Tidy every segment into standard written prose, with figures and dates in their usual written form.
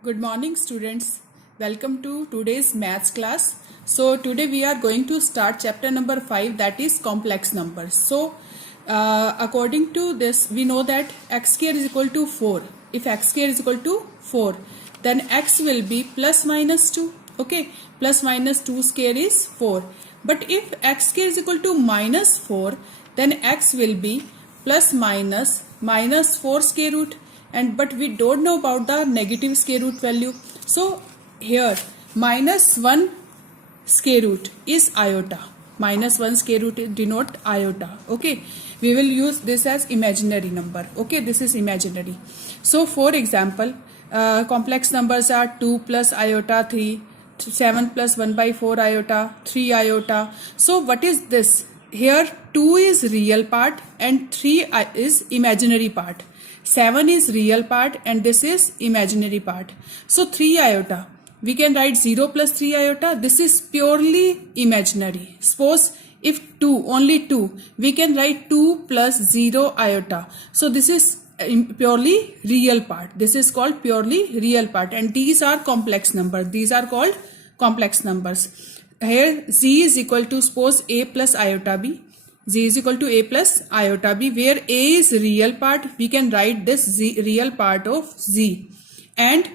Good morning, students. Welcome to today's maths class. So today we are going to start chapter number 5, that is complex numbers. So according to this, we know that x square is equal to 4. If x square is equal to 4, then x will be plus minus 2. Okay, plus minus 2 square is 4. But if x square is equal to minus 4, then x will be plus minus 4 square root, and but we don't know about the negative square root value. So here minus 1 square root is iota. Minus 1 square root denote iota. Okay, we will use this as imaginary number. Okay, this is imaginary. So for example, complex numbers are 2 plus iota 3, 7 plus 1 by 4 iota, 3 iota. So what is this? Here 2 is real part and 3 is imaginary part. 7 is real part and this is imaginary part. So 3 iota. We can write 0 plus 3 iota. This is purely imaginary. Suppose if 2, only 2, we can write 2 plus 0 iota. So this is purely real part. This is called purely real part, and these are complex numbers. These are called complex numbers. Here z is equal to, suppose a plus iota b. Z is equal to a plus iota b, where a is real part, we can write this z, real part of z, and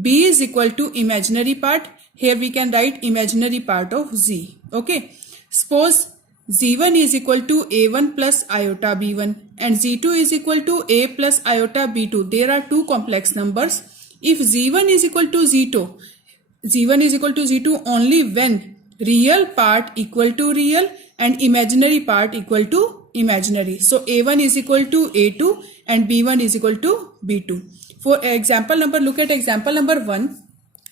b is equal to imaginary part. Here we can write imaginary part of z. Okay, suppose z1 is equal to a1 plus iota b1 and z2 is equal to a plus iota b2. There are two complex numbers. If z1 is equal to z1 is equal to z2 only when real part equal to real and imaginary part equal to imaginary. So a1 is equal to a2 and b1 is equal to b2. For example number, look at example number 1.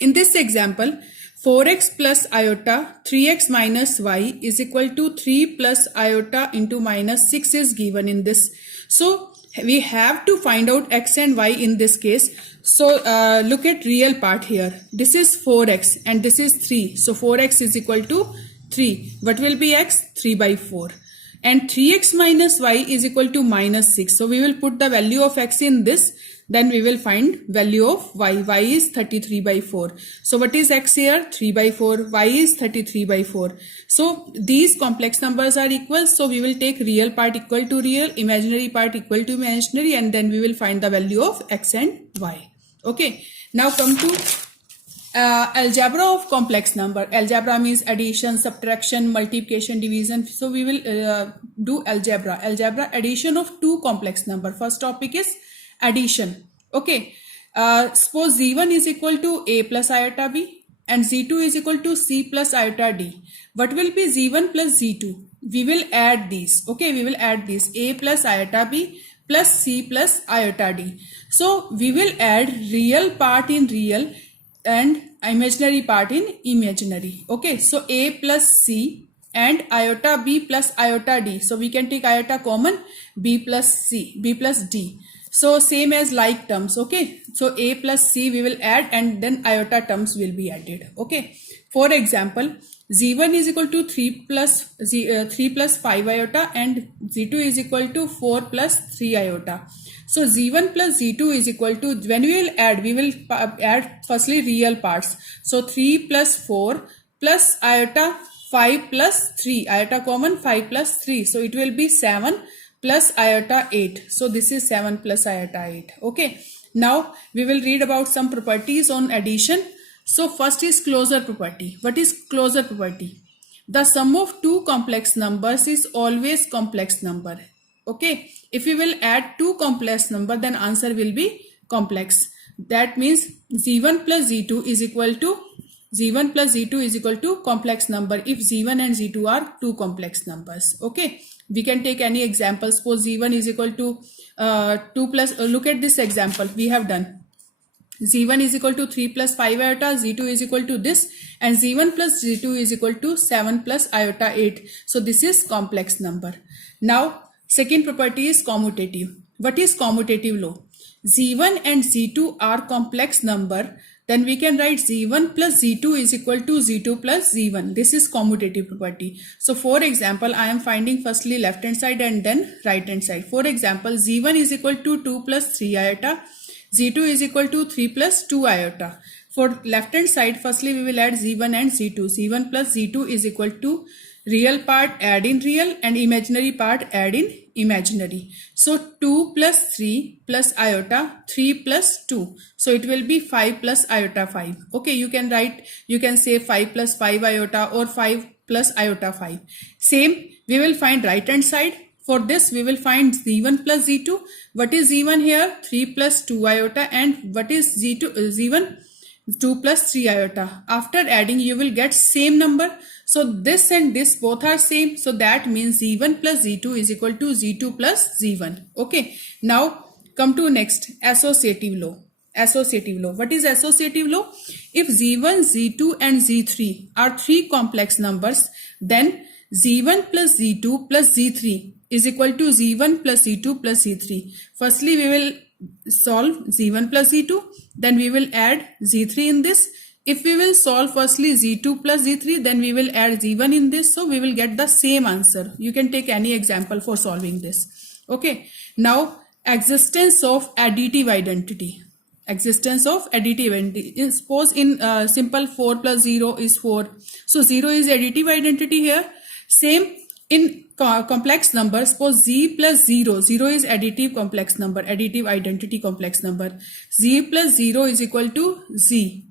In this example, 4x plus iota 3x minus y is equal to 3 plus iota into minus 6 is given in this. So we have to find out x and y in this case. So look at real part here. This is 4x and this is 3. So 4x is equal to 3. What will be x? 3 by 4. And 3x minus y is equal to minus 6. So we will put the value of x in this. Then we will find value of y. Y is 33 by 4. So what is x here? 3 by 4. Y is 33 by 4. So these complex numbers are equal. So we will take real part equal to real, imaginary part equal to imaginary, and then we will find the value of x and y. Okay. Now come to algebra of complex number. Algebra means addition, subtraction, multiplication, division. So we will do algebra. Algebra, addition of two complex number. First topic is addition. Okay, suppose z1 is equal to a plus iota b and z2 is equal to c plus iota d. What will be z1 plus z2? We will add these. Okay, we will add this a plus iota b plus c plus iota d. So we will add real part in real and imaginary part in imaginary. Okay, so a plus c and iota b plus iota d. So we can take iota common, b plus c, b plus d. So same as like terms. Okay, so a plus c we will add and then iota terms will be added. Okay, for example, z1 is equal to 3 plus 5 iota and z2 is equal to 4 plus 3 iota. So z1 plus z2 is equal to, when we will add firstly real parts. So 3 plus 4 plus iota 5 plus 3, iota common, 5 plus 3. So it will be 7 plus iota 8. So this is 7 plus iota 8. Okay. Now we will read about some properties on addition. So first is closure property. What is closure property? The sum of two complex numbers is always complex number. Okay. If we will add two complex number, then answer will be complex. That means z1 plus z2 is equal to complex number if z1 and z2 are two complex numbers. Okay. We can take any example. Suppose z1 is equal to 2 plus, look at this example we have done. z1 is equal to 3 plus 5 iota, z2 is equal to this, and z1 plus z2 is equal to 7 plus iota 8. So this is complex number. Now second property is commutative. What is commutative law? z1 and z2 are complex number, then we can write z1 plus z2 is equal to z2 plus z1. This is commutative property. So for example, I am finding firstly left hand side and then right hand side. For example, z1 is equal to 2 plus 3 iota, Z2 is equal to 3 plus 2 iota. For left hand side, firstly we will add Z1 and Z2. Z1 plus Z2 is equal to real part add in real and imaginary part add in imaginary. So 2 plus 3 plus iota 3 plus 2. So it will be 5 plus iota 5. Okay, you can say 5 plus 5 iota or 5 plus iota 5. Same, we will find right hand side. For this, we will find Z1 plus Z2. What is Z1 here? 3 plus 2 iota. And what is Z2? Z1? 2 plus 3 iota. After adding, you will get same number. So this and this both are same. So that means Z1 plus Z2 is equal to Z2 plus Z1. Okay. Now come to next, associative law. Associative law. What is associative law? If Z1, Z2 and Z3 are three complex numbers, then Z1 plus Z2 plus Z3 is equal to Z1 plus Z2 plus Z3. Firstly, we will solve Z1 plus Z2. Then we will add Z3 in this. If we will solve firstly Z2 plus Z3, then we will add Z1 in this. So we will get the same answer. You can take any example for solving this. Okay. Now, existence of additive identity. Existence of additive identity. Suppose in simple 4 plus 0 is 4. So 0 is additive identity here. Same in complex number, suppose Z plus 0. 0 is additive complex number, additive identity complex number. Z plus 0 is equal to Z.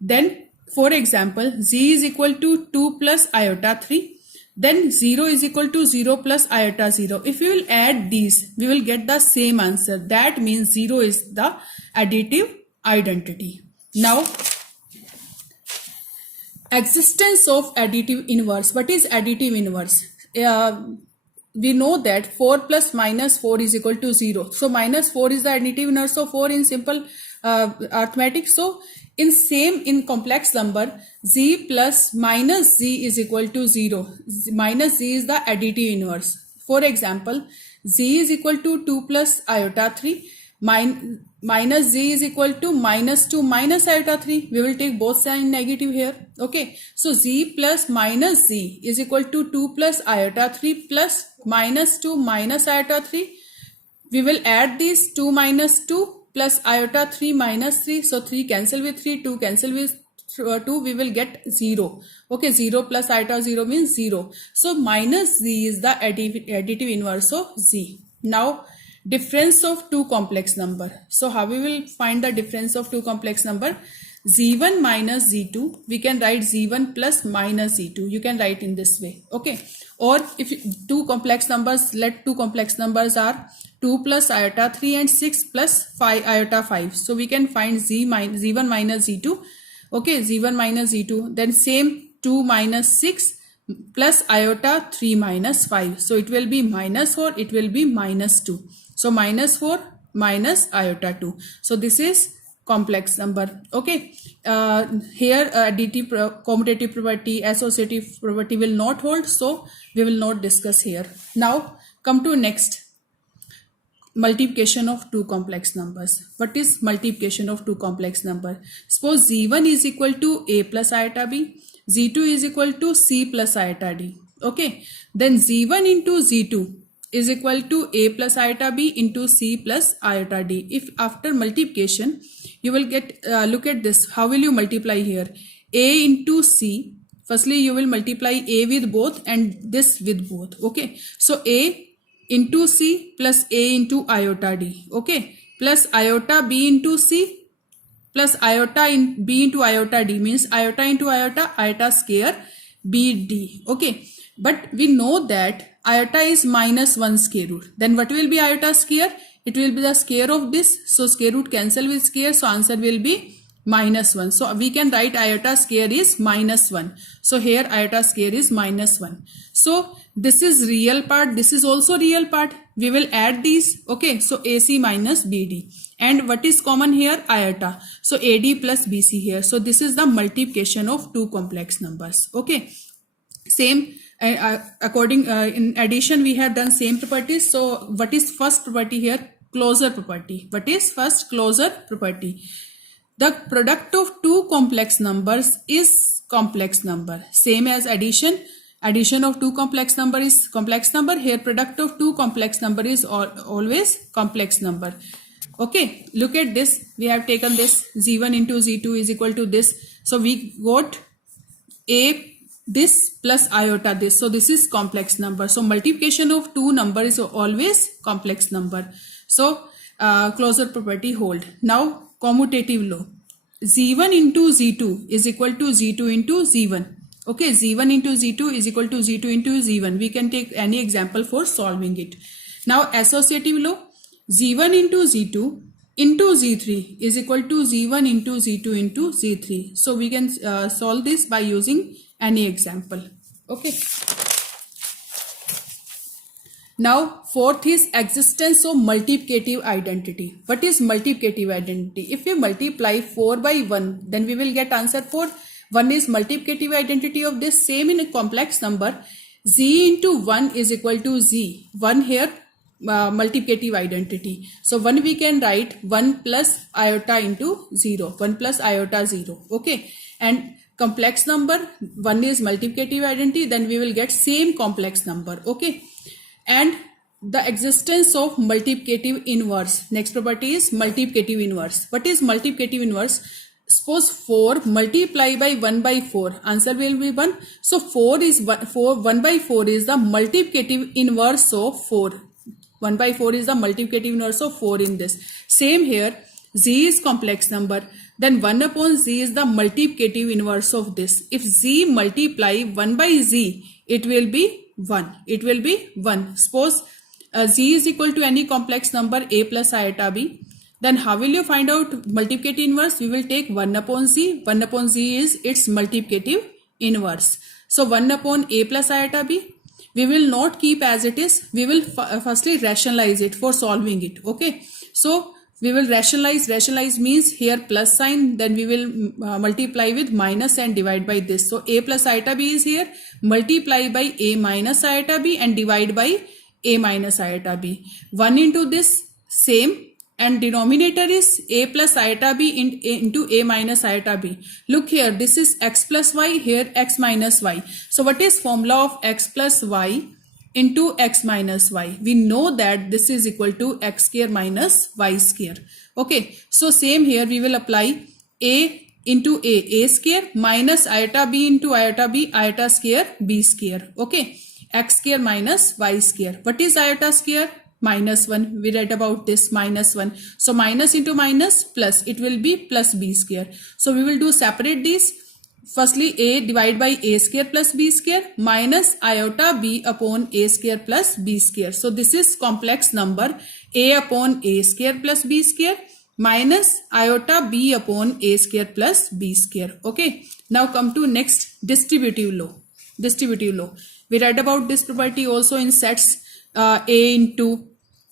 Then, for example, Z is equal to 2 plus iota 3. Then 0 is equal to 0 plus iota 0. If we will add these, we will get the same answer. That means 0 is the additive identity. Now, existence of additive inverse. What is additive inverse? We know that 4 plus minus 4 is equal to 0. So minus 4 is the additive inverse of 4 in simple arithmetic. So in complex number, Z plus minus Z is equal to 0. Minus Z is the additive inverse. For example, Z is equal to 2 plus iota 3. Minus Z is equal to minus 2 minus iota 3. We will take both sign negative here. Okay. So Z plus minus Z is equal to 2 plus iota 3 plus minus 2 minus iota 3. We will add these 2 minus 2 plus iota 3 minus 3. So 3 cancel with 3, 2 cancel with 2. We will get 0. Okay. 0 plus iota 0 means 0. So minus Z is the additive inverse of Z. Now, difference of two complex number. So how we will find the difference of two complex number? Z1 minus Z2. We can write Z1 plus minus Z2. You can write in this way. Okay. Or if two complex numbers, let two complex numbers are 2 plus iota 3 and 6 plus 5 iota 5. So we can find Z1 minus Z2. Okay. Z1 minus Z2. Then same 2 minus 6 plus iota 3 minus 5. So it will be minus 4. It will be minus 2. So minus 4 minus iota 2. So this is complex number. Okay. Here additive commutative property, associative property will not hold. So we will not discuss here. Now come to next. Multiplication of two complex numbers. What is multiplication of two complex numbers? Suppose Z1 is equal to A plus iota B. Z2 is equal to C plus iota D. Okay. Then Z1 into Z2 is equal to A plus iota B into C plus iota D. If after multiplication, you will get, look at this. How will you multiply here? A into C. Firstly, you will multiply A with both and this with both. Okay. So A into C plus A into iota D. Okay. Plus iota B into C plus iota in B into iota D means iota into iota, iota square BD. Okay. But we know that iota is minus 1 square root. Then what will be iota square? It will be the square of this. So square root cancel with square. So answer will be minus 1. So we can write iota square is minus 1. So here iota square is minus 1. So this is real part. This is also real part. We will add these. Okay. So AC minus BD. And what is common here? Iota. So AD plus BC here. So this is the multiplication of two complex numbers. Okay. Same. In addition, we have done same properties. So what is first property here? Closure property. What is first closure property? The product of two complex numbers is complex number. Same as addition. Addition of two complex number is complex number. Here product of two complex number is always complex number. Okay, look at this. We have taken this z1 into z2 is equal to this. So we got a this plus iota this. So this is complex number. So multiplication of two number is always complex number. So closure property hold. Now commutative law. z1 into z2 is equal to z2 into z1. Okay, z1 into z2 is equal to z2 into z1. We can take any example for solving it. Now associative law. z1 into z2 into z3 is equal to z1 into z2 into z3. So we can solve this by using any example. Okay. Now fourth is existence of multiplicative identity. What is multiplicative identity? If we multiply 4 by 1, then we will get answer 4. 1 is multiplicative identity of this. Same in a complex number. Z into 1 is equal to z. 1 here multiplicative identity. So 1 we can write 1 plus iota into 0. 1 plus iota 0. Okay. And complex number, 1 is multiplicative identity. Then we will get same complex number. Okay. And the existence of multiplicative inverse. Next property is multiplicative inverse. What is multiplicative inverse? Suppose 4 multiply by 1 by 4. Answer will be 1. So 1 by 4 is the multiplicative inverse of 4. 1 by 4 is the multiplicative inverse of 4 in this. Same here. Z is complex number. Then 1 upon z is the multiplicative inverse of this. If z multiply 1 by z, it will be 1. It will be 1. Suppose z is equal to any complex number a plus iota b. Then how will you find out multiplicative inverse? We will take 1 upon z. 1 upon z is its multiplicative inverse. So 1 upon a plus iota b. We will not keep as it is. We will firstly rationalize it for solving it. Okay. So we will rationalize. Rationalize means here plus sign. Then we will multiply with minus and divide by this. So a plus iota b is here. Multiply by a minus iota b and divide by a minus iota b. 1 into this same. And denominator is a plus iota b into a minus iota b. Look here, this is x plus y, here x minus y. So what is formula of x plus y into x minus y? We know that this is equal to x square minus y square. Okay, so same here we will apply a into a square minus iota b into iota b, iota square b square. Okay, x square minus y square. What is iota square? Minus 1. We read about this minus 1. So minus into minus plus. It will be plus b square. So we will do separate these. Firstly a divided by a square plus b square minus iota b upon a square plus b square. So this is complex number a upon a square plus b square minus iota b upon a square plus b square. Okay. Now come to next distributive law. Distributive law. We read about this property also in sets a into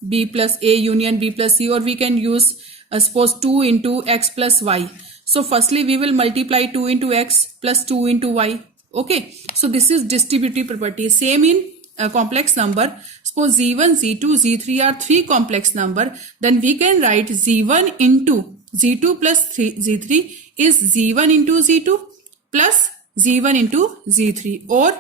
b plus a union b plus c, or we can use suppose 2 into x plus y. So firstly we will multiply 2 into x plus 2 into y. Okay, so this is distributive property. Same in complex number. Suppose z1 z2 z3 are 3 complex number, then we can write z1 into z2 plus z3 is z1 into z2 plus z1 into z3. Or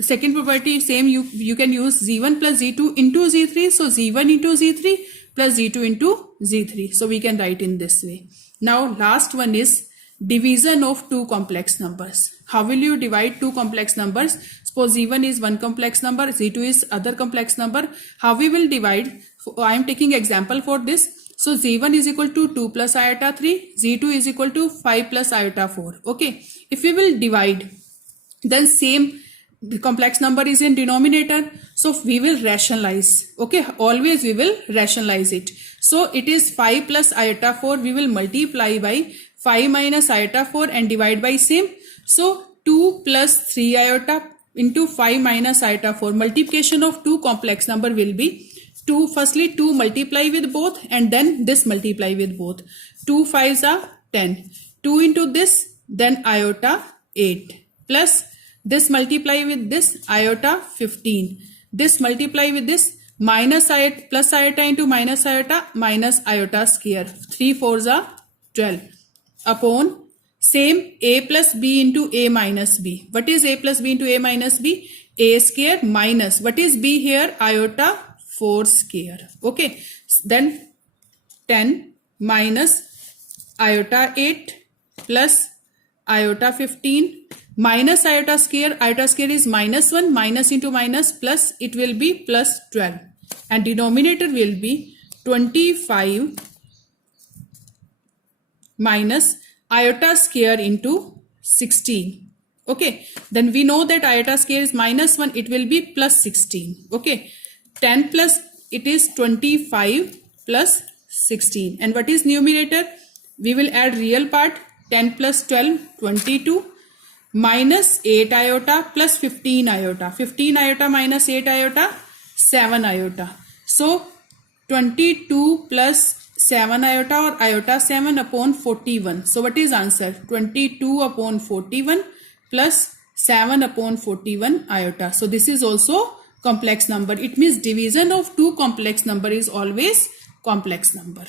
second property same, you can use z1 plus z2 into z3. So z1 into z3 plus z2 into z3. So we can write in this way. Now last one is division of two complex numbers. How will you divide two complex numbers? Suppose z1 is one complex number, z2 is other complex number. How we will divide? I am taking example for this. So z1 is equal to 2 plus iota 3, z2 is equal to 5 plus iota 4. Okay, if we will divide, then same, the complex number is in denominator, so we will rationalize. Okay, always we will rationalize it. So it is 5 plus iota 4. We will multiply by 5 minus iota 4 and divide by same. So 2 plus 3 iota into 5 minus iota 4. Multiplication of two complex number will be 2. Firstly 2 multiply with both and then this multiply with both. 2 5s are 10. 2 into this, then iota 8 plus this multiply with this iota 15. This multiply with this minus iota plus iota into minus iota square. 3 4s are 12 upon same a plus b into a minus b. What is a plus b into a minus b? A square minus what is b here? Iota 4 square. Okay, then 10 minus iota 8 plus iota 15 minus iota square is minus 1, minus into minus plus, it will be plus 12 and denominator will be 25 minus iota square into 16. Okay, then we know that iota square is minus 1, it will be plus 16. Okay, 10 plus it is 25 plus 16. And what is numerator? We will add real part, 10 plus 12, 22 minus 8 iota plus 15 iota. 15 iota minus 8 iota, 7 iota. So 22 plus 7 iota or iota 7 upon 41. So what is answer? 22 upon 41 plus 7 upon 41 iota. So this is also complex number. It means division of two complex number is always complex number.